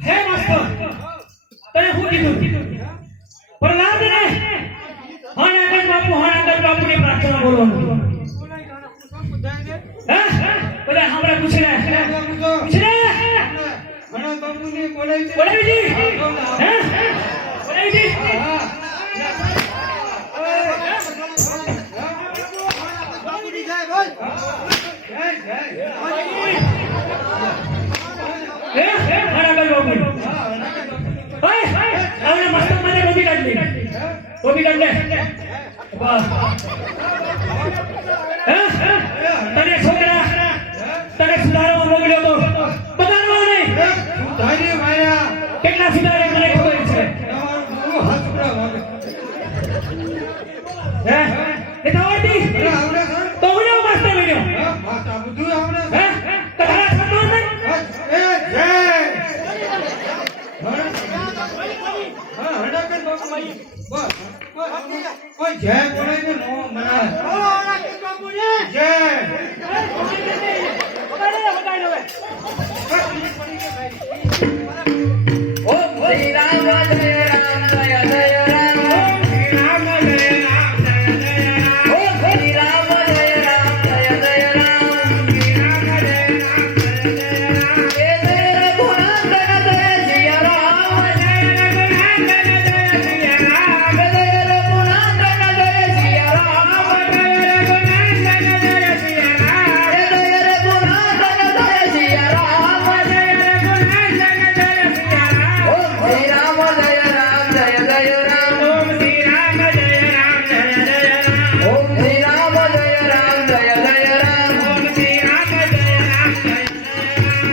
હે માસ્ટર તને હું કીધું પ્રહલાદ ને હાણાગઢ બાપુની પ્રાર્થના બોલવાનું હે બધા हमरा પૂછે ઘણા બાપુની બોલાવી બોલાવી હે બોલાવી બાપુની જાય બોલ હે હાણાગઢ બાપુ હાય હવે માસ્ટર મને ગોબી કાઢ લે બસ તને છોકરા તને સુધારવા મોકલ્યો તો બતાવવા નહીં સુધારી માયા કેટલા સુધારે મને ખબર છે તમારું હસપડા વાગે હે એ તો આવડતી આવડે તો હું માસ્ટર બન્યો માતા બધું આવડે હે તારા સાધો નહીં એ જય હા હડાકન બાપુ બસ કોઈ જય બોલે કે નો મના જય ઓમ શ્રી રામ જય રામ જય જય રામ શ્રી રામ જય રામ જય જય રામ ઓમ શ્રી રામ જય રામ જય જય રામ શ્રી રામ જય રામ જય જય રામ એ જય રઘુનંદન જય સિય રામ જય રઘુનંદન જય સિય રામ જય રઘુનંદન જય સિય રામ જય રઘુનંદન જય સિય રામ જય રઘુનંદન જય સિય રામ જય રઘુનંદન જય સિય રામ ઓમ શ્રી રામ જય રામ જય જય રામ ઓમ શ્રી રામ જય રામ જય જય રામ ઓમ શ્રી રામ જય રામ જય જય રામ ઓમ શ્રી રામ જય રામ જય જય રામ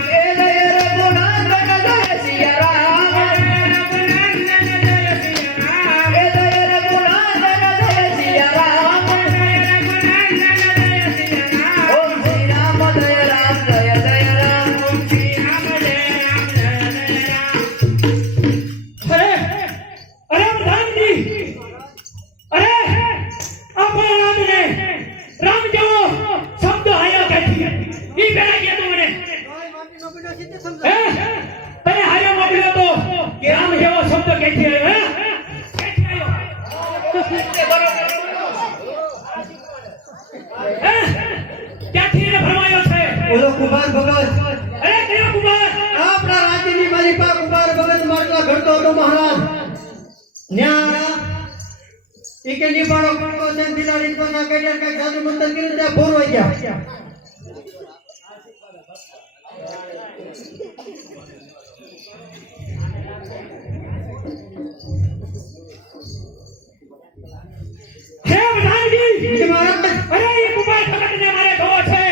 એ જય રઘુનંદન જય સિય રામ રઘુનંદન જય સિય રામ એ જય રઘુનંદન જય સિય રામ રઘુનંદન જય સિય રામ ઓમ શ્રી રામ જય રામ જય જય રામ ઓમ શ્રી રામ જય રામ જય જય રામ અરે અરે પ્રધાનજી અરે આપણા રામને રામ જેવો શબ્દ આયો ક્યાંથી ઈ પેલા કહેતો મને હે તને હાર્યો મોકલ્યો તો કે રામ જેવો શબ્દ ક્યાંથી આવ્યો હે ક્યાંથી આવ્યો હે ક્યાંથી એને ફરમાયો છે ઓલો કુમાર ભગત અરે કયો કુમાર આપણા રાજ્યની માલિકા કુમાર ભગત મારલા ઘડતો હતો મહારાજ ન્યા ઈકે નિપાળો પડતો છે દિલાડી કોના કડિયા કઈ સાધુ મંતર કરીને ત્યાં ફોરવાઈ ગયા હે પ્રધાનજી જી મહારાજ અરે એ કુમાર ભગતને મારે ધોવો છે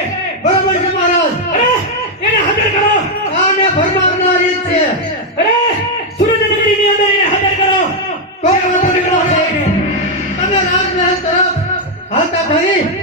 બરોબર છે મહારાજ અરે એને હાજર કરો આને ફરમાવનાર ઈ જ છે અરે સુરેન્દ્રનગરની અંદર એને હાજર કરો કોઈ વાંધો નહીં મહારાજ તમે રાજમહેલ તરફ હાલતા થઈ